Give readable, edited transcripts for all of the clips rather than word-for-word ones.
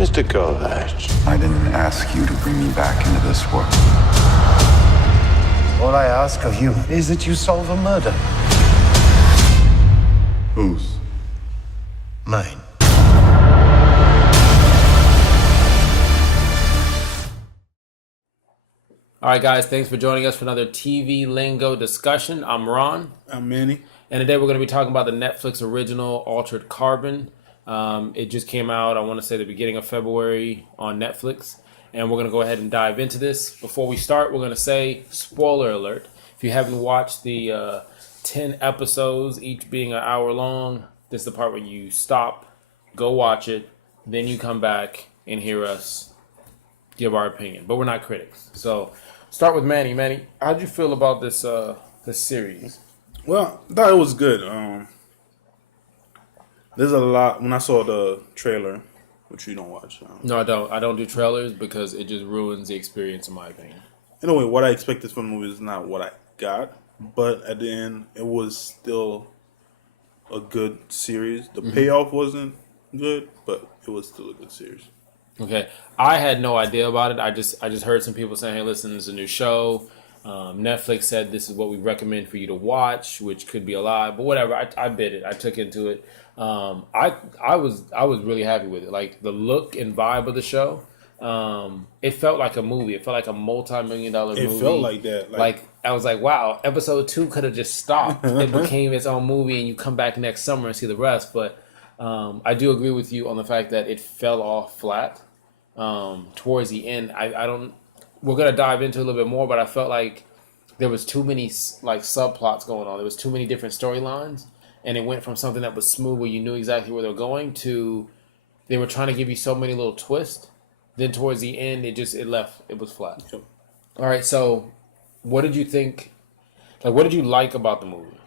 Mr. Kovacs. I didn't ask you to bring me back into this world. All I ask of you is that you solve a murder. Whose? Mine. All right, guys, thanks for joining us for another TV Lingo discussion. I'm Ron. I'm Manny. And today we're going to be talking about the Netflix original Altered Carbon. It just came out, I want to say, the beginning of February on Netflix. And we're going to go ahead and dive into this. Before we start, we're going to say, spoiler alert, if you haven't watched the 10 episodes, each being an hour long, this is the part where you stop, go watch it, then you come back and hear us give our opinion. But we're not critics. So start with Manny. Manny, how'd you feel about this series? Well, I thought it was good. There's a lot. When I saw the trailer, which you don't watch. No, I don't. I don't do trailers because it just ruins the experience, in my opinion. Anyway, what I expected from the movie is not what I got. But at the end, it was still a good series. The payoff wasn't good, but it was still a good series. Okay, I had no idea about it. I just heard some people saying, "Hey, listen, this is a new show." Netflix said this is what we recommend for you to watch, which could be a lie, but whatever. I bit it. I took into it. I was really happy with it. Like the look and vibe of the show. It felt like a movie. It felt like a multi-million-dollar movie. It felt like that. Like I was like, wow, episode 2 could have just stopped. It became its own movie, and you come back next summer and see the rest. But I do agree with you on the fact that it fell off flat towards the end. I don't. We're gonna dive into a little bit more, but I felt like there was too many like subplots going on. There was too many different storylines, and it went from something that was smooth where you knew exactly where they were going to they were trying to give you so many little twists. Then towards the end, it was flat. Yep. All right, so what did you think? Like, what did you like about the movie?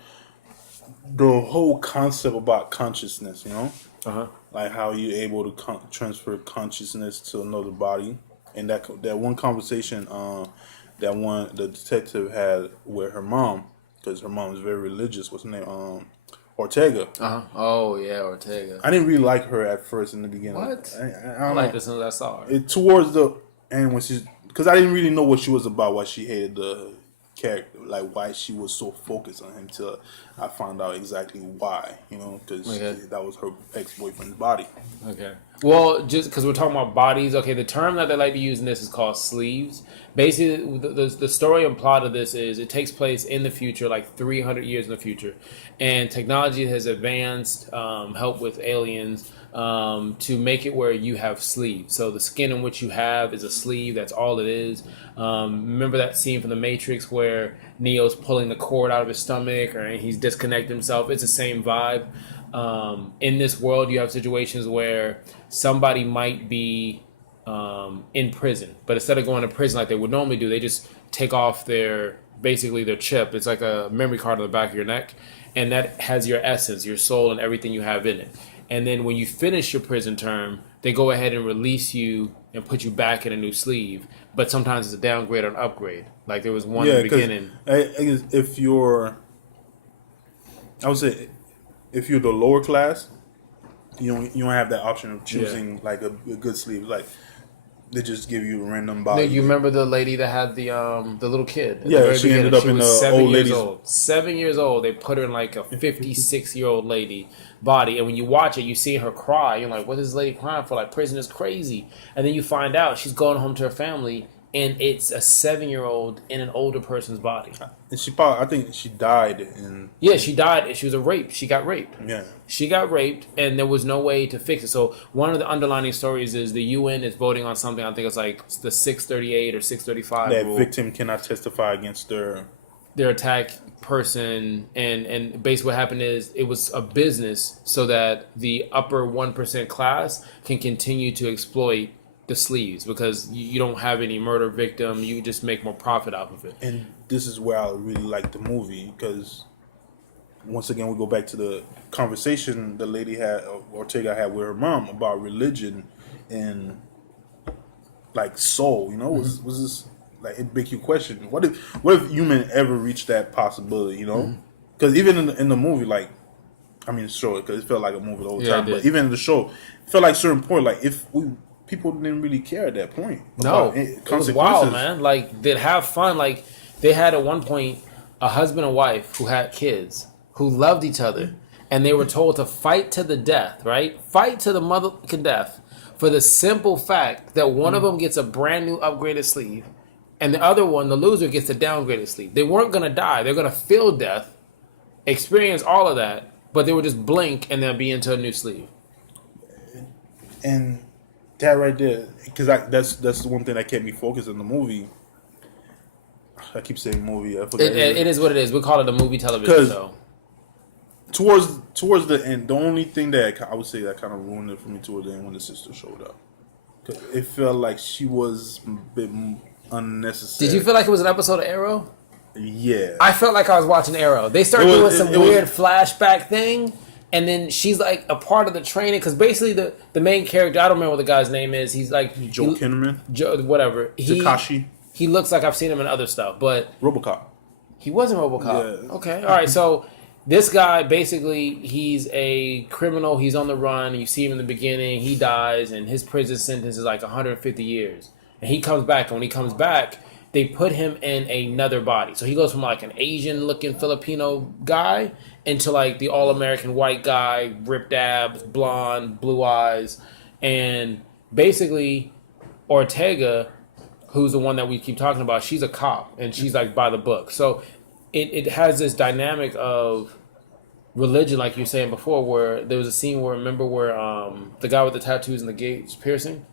The whole concept about consciousness, Uh-huh. like how you're able to transfer consciousness to another body, and that one conversation, the detective had with her mom, because her mom is very religious. What's her name? Ortega. Uh-huh. Oh yeah, Ortega. I didn't really like her at first in the beginning. What? I I don't liked know. it as soon as I saw her. Towards the end when because I didn't really know what she was about, why she hated the character, like why she was so focused on him, till I found out exactly why, because that was her ex-boyfriend's body. Okay. Well, just because we're talking about bodies, okay, the term that they like to use in this is called sleeves. Basically, the story and plot of this is it takes place in the future, like 300 years in the future, and technology has advanced, help with aliens, to make it where you have sleeves. So the skin in which you have is a sleeve. That's all it is. Remember that scene from The Matrix where Neo's pulling the cord out of his stomach or he's disconnected himself? It's the same vibe. In this world, you have situations where somebody might be in prison, but instead of going to prison like they would normally do, they just take off their chip. It's like a memory card on the back of your neck, and that has your essence, your soul, and everything you have in it. And then when you finish your prison term, they go ahead and release you and put you back in a new sleeve. But sometimes it's a downgrade or an upgrade. Like there was one in the beginning. I would say, if you're the lower class, you don't have that option of choosing like a good sleeve. Like they just give you a random body. You remember the lady that had the little kid? Yeah, she ended up in the old lady's. 7 years old. They put her in like a 56-year-old lady body, and when you watch it, you see her cry. You're like, "What is this lady crying for? Like prison is crazy." And then you find out she's going home to her family, and it's a 7-year-old in an older person's body. And I think she died in. Yeah, she died. She was raped. She got raped. Yeah. She got raped, and there was no way to fix it. So one of the underlining stories is the UN is voting on something. I think it's like the 638 or 635 That rule. victim cannot testify against their attack person, and basically what happened is it was a business so that the upper 1% class can continue to exploit the sleeves because you don't have any murder victim. You just make more profit off of it. And this is where I really like the movie, because once again we go back to the conversation the lady Ortega had with her mom about religion and like soul. Was this like, it make you question what if human ever reached that possibility? Because even in the movie, like, I mean, sure, because it felt like a movie the whole time, but even in the show, it felt like certain point, like if people didn't really care at that point. No, about it was wild, man. Like, they'd have fun. Like, they had at one point a husband and wife who had kids, who loved each other, and they were told to fight to the death, right? Fight to the motherfucking death for the simple fact that one of them gets a brand new upgraded sleeve, and the other one, the loser, gets the downgraded sleeve. They weren't going to die. They're going to feel death, experience all of that, but they would just blink and they'll be into a new sleeve. And that right there, because that's the one thing that kept me focused in the movie. I keep saying movie. I forget. It is what it is. We call it a movie television show. Towards the end, the only thing that I would say that kind of ruined it for me towards the end when the sister showed up, because it felt like she was a bit unnecessary. Did you feel like it was an episode of Arrow? Yeah, I felt like I was watching Arrow. They started doing some weird flashback thing, and then she's like a part of the training, because basically the main character, I don't remember what the guy's name is. He's like Joe Kinnaman, whatever. Takashi. He looks like I've seen him in other stuff, but RoboCop. He was in RoboCop. Yeah. Okay, all right. So this guy, basically, he's a criminal. He's on the run. You see him in the beginning. He dies, and his prison sentence is like 150 years. And he comes back, and when he comes back, they put him in another body. So he goes from like an Asian-looking Filipino guy into like the all-American white guy, ripped abs, blonde, blue eyes. And basically, Ortega, who's the one that we keep talking about, she's a cop, and she's like by the book. So it has this dynamic of religion, like you were saying before, where there was a scene where, remember where the guy with the tattoos and the gaze piercing,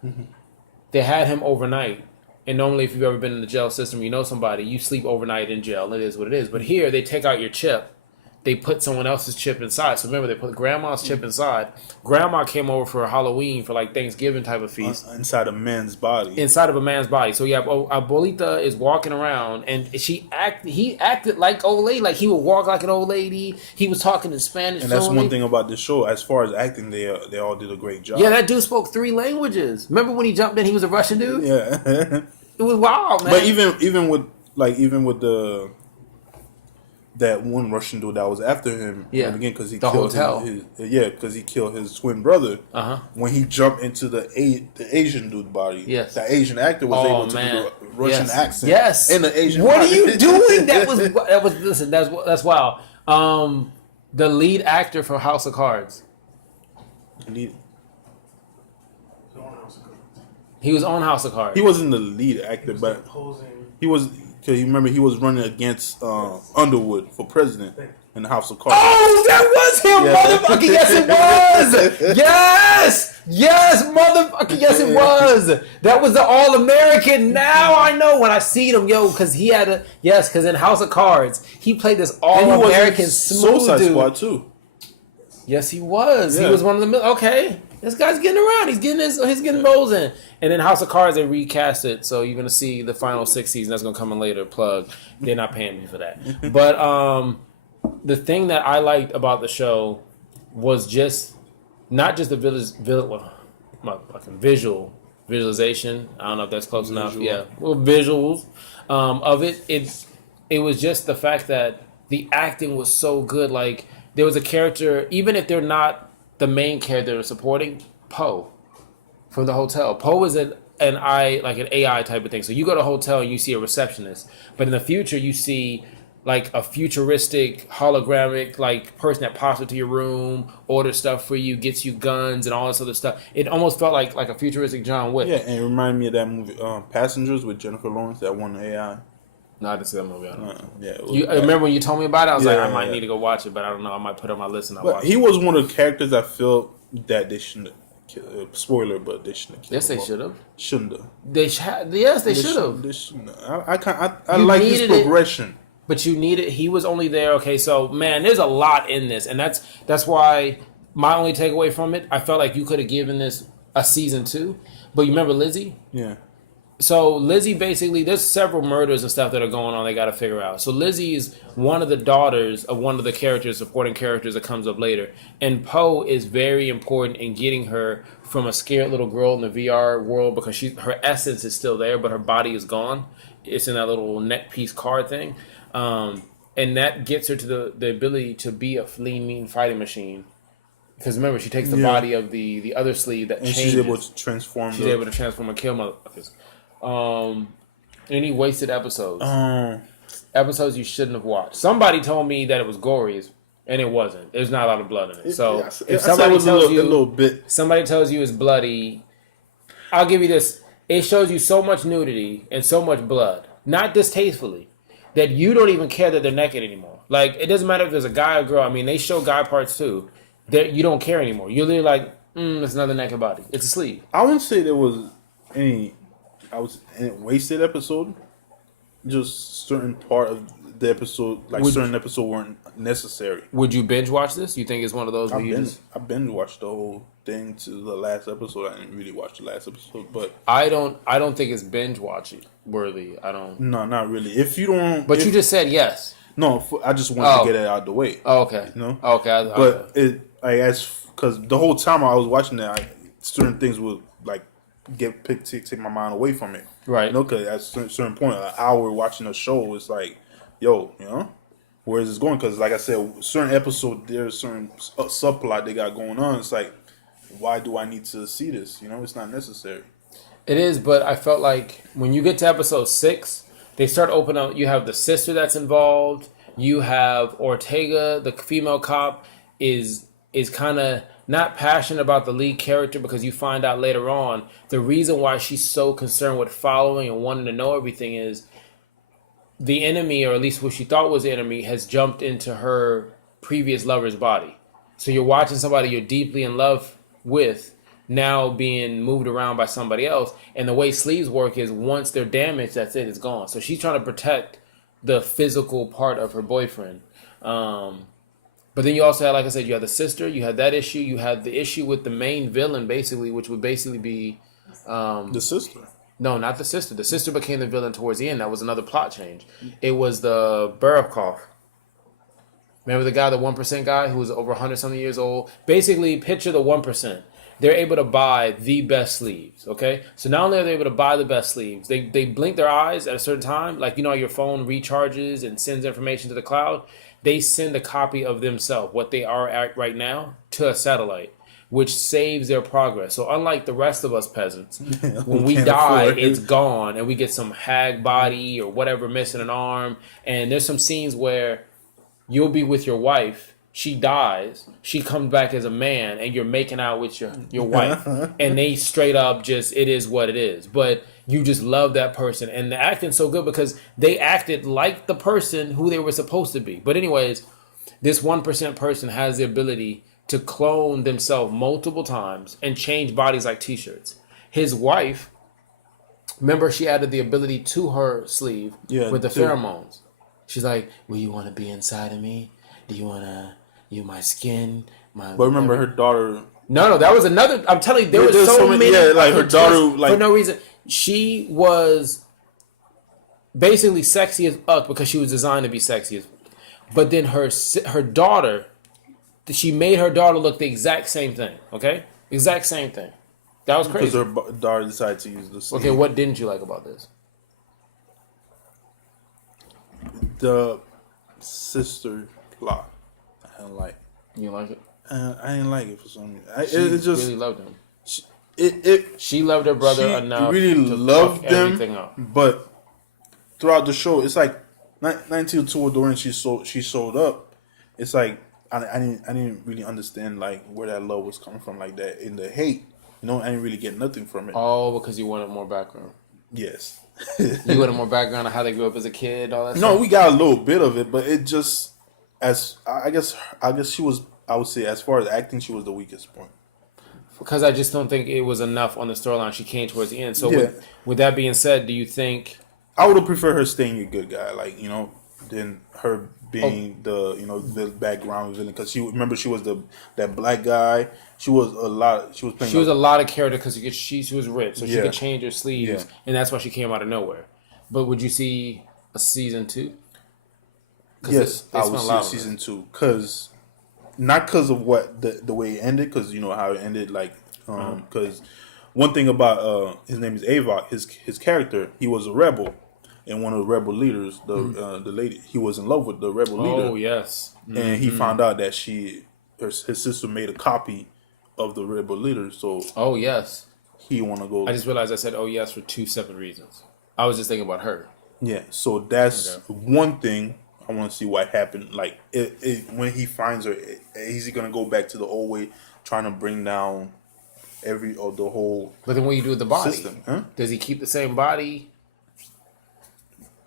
they had him overnight. And normally, if you've ever been in the jail system, you know somebody, you sleep overnight in jail. It is what it is. But here, they take out your chip. They put someone else's chip inside. So remember, they put grandma's chip inside. Grandma came over for Halloween, for like Thanksgiving type of feast. Inside a man's body. Inside of a man's body. So yeah, Abuelita is walking around, and he acted like old lady. Like he would walk like an old lady. He was talking in Spanish. And that's one thing about this show. As far as acting, they all did a great job. Yeah, that dude spoke 3 languages. Remember when he jumped in? He was a Russian dude. Yeah, it was wild, man. But even with that one Russian dude that was after him, again, because he killed because he killed his twin brother. When he jumped into the Asian dude body, the Asian actor was able to do a Russian accent. Yes, in the Asian. What are you doing? That was listen. That's wild. The lead actor for House of Cards. He was on House of Cards. He wasn't the lead actor, but he was. Because you remember he was running against Underwood for president in the House of Cards. Oh, that was him, motherfucker! Yes, it was. Yes, motherfucker! Yes, it was. That was the All American. Now I know when I see him, because he had because in House of Cards he played this All American smooth Suicide dude. Squad too. Yes, he was. Yeah. He was one of the okay. This guy's getting around. He's getting roles in. And in House of Cards, they recast it, so you're gonna see the final 6 season. That's gonna come in later. Plug. They're not paying me for that. But the thing that I liked about the show was just not just the visualization. I don't know if that's close enough. Yeah, visuals of it. It was just the fact that the acting was so good. Like there was a character, even if they're not the main character they're supporting, Poe from the hotel. Poe is an AI type of thing. So you go to a hotel and you see a receptionist, but in the future you see like a futuristic hologramic like person that pops into your room, orders stuff for you, gets you guns and all this other stuff. It almost felt like a futuristic John Wick. Yeah, and it reminded me of that movie Passengers with Jennifer Lawrence, that one AI. No, I didn't see that movie. I don't know. I remember when you told me about it, I was like, I might need to go watch it, but I don't know. I might put it on my list and I'll watch it. He was one of the characters I felt that they shouldn't have. Spoiler, but they shouldn't have killed. Yes, they should have. Shouldn't have. They should have. They shouldn't have. I like his progression. But you need it. He was only there. Okay, so man, there's a lot in this, and that's why my only takeaway from it, I felt like you could have given this a season 2. But you remember Lizzie? Yeah. So Lizzie basically, there's several murders and stuff that are going on. They got to figure out. So Lizzie is one of the daughters of one of the characters, supporting characters that comes up later. And Poe is very important in getting her from a scared little girl in the VR world, because her essence is still there, but her body is gone. It's in that little neck piece card thing. And that gets her to the ability to be a lean, mean fighting machine. Because remember, she takes the body of the other sleeve that changes. she's able to transform. She's able to transform and kill motherfuckers. Any wasted episodes? Episodes you shouldn't have watched. Somebody told me that it was gory, and it wasn't. There's not a lot of blood in it. So if somebody tells you a little bit, somebody tells you it's bloody, I'll give you this. It shows you so much nudity and so much blood, not distastefully, that you don't even care that they're naked anymore. Like, it doesn't matter if there's a guy or girl. I mean, they show guy parts too. That you don't care anymore. You're literally like, it's another naked body. It's a sleeve. I wouldn't say there was any wasted episode. Just certain part of the episode, certain episode weren't necessary. Would you binge watch this? You think it's one of those where I binge watched the whole thing to the last episode. I didn't really watch the last episode, but I don't think it's binge watching worthy. I don't. No, not really. If you don't, but you just said yes. No, I just wanted to get it out of the way. Oh, okay. You know. Okay. But because the whole time I was watching that, certain things would like take my mind away from it. Right. You know, because at a certain point, an hour watching a show, it's like, yo, you know, where is this going? Because like I said, certain episode, there's certain subplot they got going on. It's like, why do I need to see this? You know, it's not necessary. It is, but I felt like when you get to episode 6, they start opening up. You have the sister that's involved. You have Ortega, the female cop, is kind of not passionate about the lead character, because you find out later on the reason why she's so concerned with following and wanting to know everything is the enemy, or at least what she thought was the enemy, has jumped into her previous lover's body. So you're watching somebody you're deeply in love with now being moved around by somebody else. And the way sleeves work is once they're damaged, that's it, it's gone. So she's trying to protect the physical part of her boyfriend. But then you also had, like I said, you had the sister, you had that issue, you had the issue with the main villain, basically, which would basically be... the sister. No, not the sister. The sister became the villain towards the end. That was another plot change. It was the Barakov. Remember the guy, the 1% guy, who was over 100-something years old? Basically, picture the 1%. They're able to buy the best sleeves, okay? So not only are they able to buy the best sleeves, they blink their eyes at a certain time. Like, you know, your phone recharges and sends information to the cloud. They send a copy of themselves, what they are at right now, to a satellite, which saves their progress. So unlike the rest of us peasants, when we die, it's gone, and we get some hag body or whatever, missing an arm. And there's some scenes where you'll be with your wife, she dies, she comes back as a man, and you're making out with your wife. And they straight up just, it is what it is. But you just love that person. And the acting's so good because they acted like the person who they were supposed to be. But anyways, this 1% person has the ability to clone themselves multiple times and change bodies like t-shirts. His wife, remember, she added the ability to her sleeve with the pheromones. She's like, will you want to be inside of me? Do you want to, my skin? But remember her daughter... No, that was another... I'm telling you, there were so many... Yeah, like her daughter... For no reason. She was basically sexy as fuck because she was designed to be sexy as fuck. But then her daughter... She made her daughter look the exact same thing, okay? Exact same thing. That was crazy. Because her daughter decided to use the sleeve. Okay, what didn't you like about this? The sister plot. I didn't like. You didn't like it? I didn't like it for some reason. She it just really loved him. She loved her brother enough. Really to loved fuck them, everything up. But throughout the show, it's like 1902 during she showed up. It's like I didn't really understand like where that love was coming from, like that in the hate. You know, I didn't really get nothing from it. Oh, because you wanted more background. Yes. You wanted more background on how they grew up as a kid, all that No, stuff? we got a little bit of it, but it just I guess she was, I would say, as far as acting, she was the weakest point. Because I just don't think it was enough on the storyline. She came towards the end. So with that being said, do you think... I would have preferred her staying a good guy, like, you know, than her being the background villain. Because she was that black guy. She was a lot of character because she was rich, so she could change her sleeves, and that's why she came out of nowhere. But would you see a season 2? Yes, I would see a season 2. Not because of what the way it ended, because you know how it ended. Like, because one thing about his name is Avok. His character, he was a rebel, and one of the rebel leaders, the lady, he was in love with the rebel leader. Oh yes, and he found out that she his sister made a copy of the rebel leader, so Oh yes. he want to go. I just realized I said oh yes for two separate reasons. I was just thinking about her. Yeah, so that's Okay. one thing I want to see what happened. Like, when he finds her, is he gonna go back to the old way, trying to bring down the whole But then what do you do with the body? system? Huh? Does he keep the same body?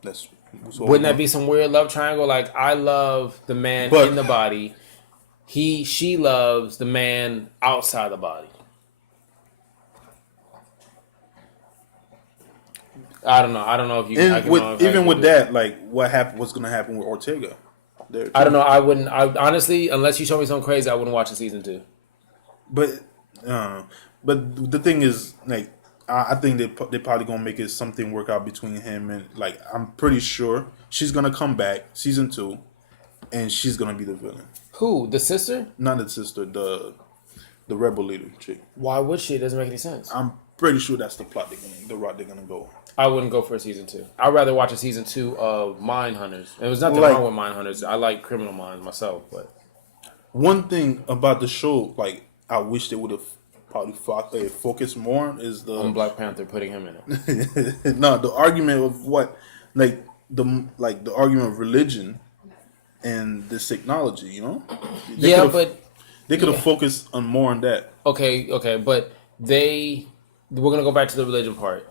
That's so Wouldn't that be some weird love triangle? Like I love the man But- in the body. She loves the man outside the body. I don't know. I don't know if you. I And can with, know if I even can with do it. that, like what happened? What's gonna happen with Ortega? There, I don't too. know. I wouldn't. I honestly, unless you show me something crazy, I wouldn't watch a season 2. But the thing is, like, I think they probably gonna make it something work out between him and, like, I'm pretty sure she's gonna come back season 2, and she's gonna be the villain, Who? The sister? not the sister, the rebel leader chick. Why would she? It doesn't make any sense. I'm pretty sure that's the plot the route they're gonna go. I wouldn't go for a season 2. I'd rather watch a season 2 of Mind Hunters. And there's nothing Like- wrong with Mind Hunters. I like Criminal Minds myself, but One thing about the show, like, I wish they would have probably focused more is the on Black Panther putting him in it. no, the argument of what, like the argument of religion and this technology. You know, They Yeah, could've- but they could have focused on more on that. okay, but we're gonna go back to the religion part.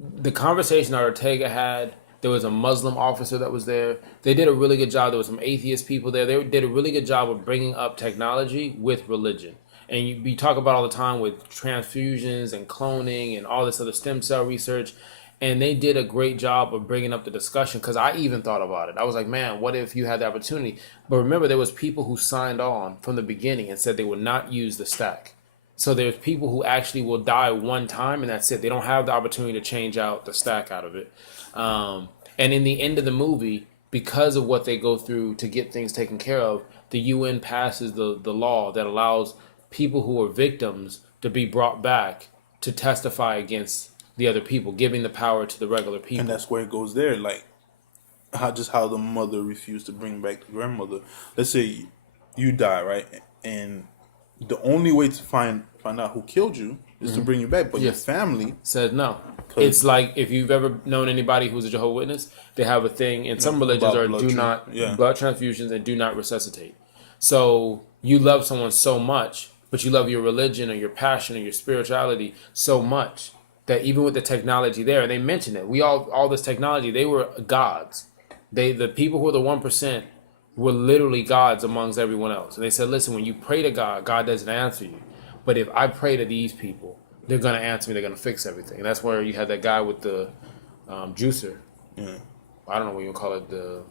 The conversation that Ortega had, there was a Muslim officer that was there. They did a really good job. There was some atheist people there. They did a really good job of bringing up technology with religion. And we talk about all the time with transfusions and cloning and all this other stem cell research. And they did a great job of bringing up the discussion because I even thought about it. I was like, man, what if you had the opportunity? But remember, there was people who signed on from the beginning and said they would not use the stack. So there's people who actually will die one time and that's it. They don't have the opportunity to change out the stack out of it. And in the end of the movie, because of what they go through to get things taken care of, the UN passes the law that allows people who are victims to be brought back to testify against the other people, giving the power to the regular people. And that's where it goes there. Like, how the mother refused to bring back the grandmother. Let's say you die, right? And the only way to find out who killed you is to bring you back. But Yes. your family, Said no. It's like if you've ever known anybody who's a Jehovah's Witness, they have a thing in some religions about are blood transfusions and do not resuscitate. So you love someone so much, but you love your religion or your passion or your spirituality so much that even with the technology there, and they mentioned it, all this technology, they were gods. The people who were the 1% were literally gods amongst everyone else. And they said, listen, when you pray to God, God doesn't answer you. But if I pray to these people, they're going to answer me. They're going to fix everything. And that's where you had that guy with the juicer. yeah. I don't know what you call it. The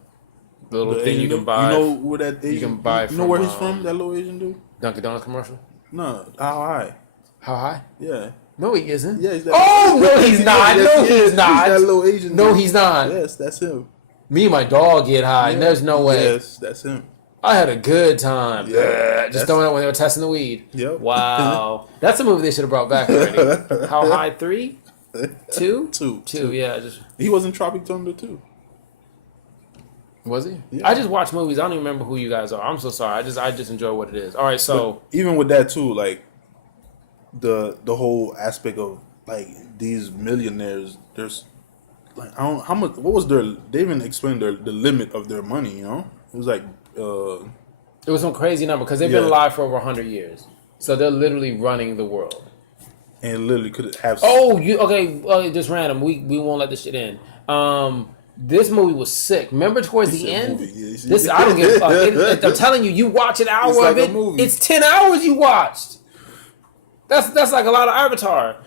little The thing you Asian can buy. You know where that Asian, you can buy You know from, where he's from? That little Asian dude? Dunkin' Donuts commercial. No, how high? How high? Yeah. No, he isn't. Yeah, he's that. Oh, no, he's not. Yes, No, he is. he's not. That little Asian No, dude. he's not. Yes, that's him. Me and my dog get high. Yeah. There's no way. Yes, that's him. I had a good time. Yeah, Just that's- throwing up when they were testing the weed. Yep. Wow. That's a movie they should have brought back already. How high? 3? 2? Two. Yeah. Just He was in Tropic Thunder too. was he? Yeah. I just watch movies. I don't even remember who you guys are. I'm so sorry. I just enjoy what it is. All right. So But even with that too, like the whole aspect of, like, these millionaires, there's, like, I don't how much. What was their? They even explained the limit of their money. You know, it was like it was some crazy number because they've been alive for over 100 years. So they're literally running the world. and literally could have. Oh, you okay? Just random. We won't let this shit in. This movie was sick. Remember towards the a end? movie, yeah, you see? This I don't give a fuck. I'm telling you, you watch an hour It's like of a it. movie. It's 10 hours you watched. That's like a lot of Avatar.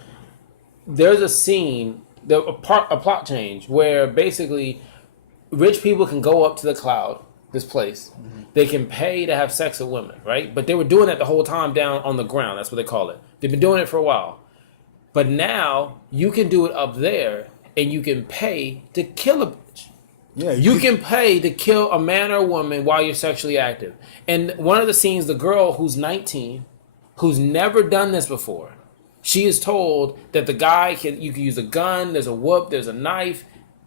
There's a scene, a plot change where basically rich people can go up to the cloud, this place. Mm-hmm. They can pay to have sex with women, right? But they were doing that the whole time down on the ground. That's what they call it. They've been doing it for a while. But now you can do it up there, and you can pay to kill a bitch. Yeah, You can pay to kill a man or a woman while you're sexually active. And one of the scenes, the girl who's 19, who's never done this before, she is told that the guy you can use a gun, there's a whoop, there's a knife,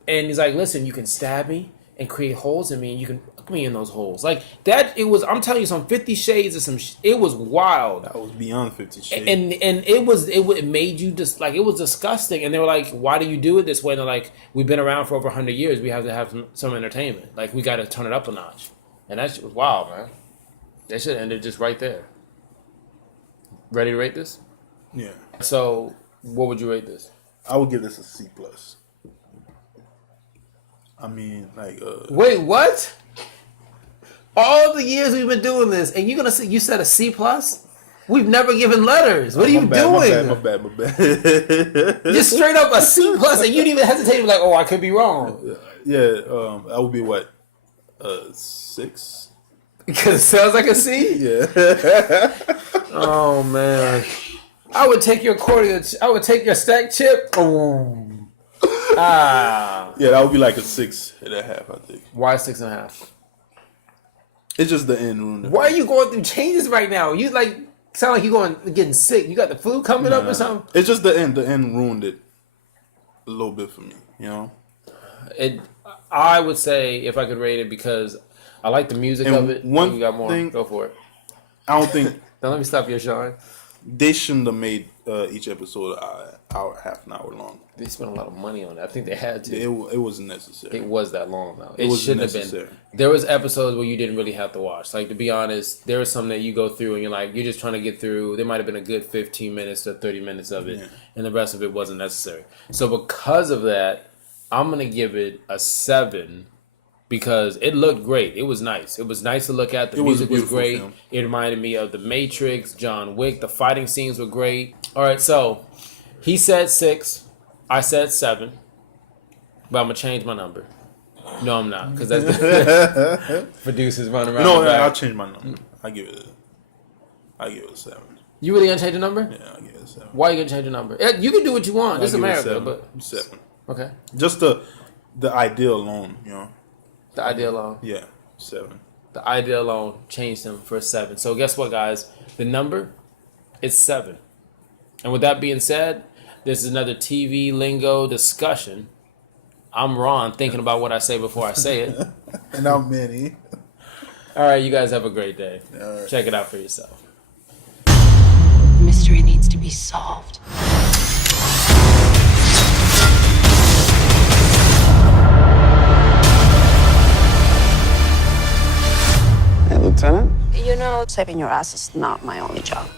and he's like, listen, you can stab me and create holes in me, and you can fuck me in those holes. Like that, it was. I'm telling you, some 50 Shades of some. It was wild. That was beyond 50 Shades. And it made you just like, it was disgusting. And they were like, why do you do it this way? And they're like, we've been around for over 100 years. We have to have some entertainment. Like, we got to turn it up a notch. And that shit was wild, man. They should have ended just right there. Ready to rate this? Yeah. So, what would you rate this? I would give this a C+. I mean, like, Wait, what? All the years we've been doing this, and you're gonna say you said a C+? We've never given letters. What are you doing? My bad. Just straight up a C+, and you didn't even hesitate to be like, oh, I could be wrong. Yeah, that would be what? 6? Because it sounds like a C? Yeah. Oh, man. I would take your accordion. I would take your stack chip. Oh. Ah. Yeah, that would be like a 6.5, I think. Why 6.5? It's just the end ruined it. Why are you going through changes right now? You like sound like you're getting sick. You got the flu coming up or something? It's just the end. The end ruined it a little bit for me, you know? I would say, if I could rate it, because I like the music of it. One you got more. thing, Go for it. I don't think Don't let me stop you, Sean. they shouldn't have made each episode half an hour long. They spent a lot of money on it. I think they had to. It wasn't necessary. It was that long though. It wasn't shouldn't necessary. have been. There was episodes where you didn't really have to watch. Like, to be honest, there was some that you go through and you're like, you're just trying to get through. There might have been a good 15 minutes to 30 minutes of it, and the rest of it wasn't necessary. So because of that, I'm gonna give it a 7 because it looked great. It was nice. It was nice to look at. The music was great. Film. It reminded me of The Matrix, John Wick. The fighting scenes were great. All right, so he said 6. I said 7, but I'm gonna change my number. No, I'm not, because that's the producers running around. No, the back. I'll change my number. I give it a 7. You really gonna change your number? Yeah, I'll give it a 7. Why you gonna change your number? You can do what you want. This is I'll give it a America, 7. but 7. okay. Just the idea alone, you know. The idea alone. Yeah, 7. The idea alone changed him for a 7. So guess what, guys? The number is 7. And with that being said, this is another TV lingo discussion. I'm Ron, thinking about what I say before I say it. And I'm Manny. All right, you guys have a great day. Check it out for yourself. The mystery needs to be solved. Hey, Lieutenant? You know, saving your ass is not my only job.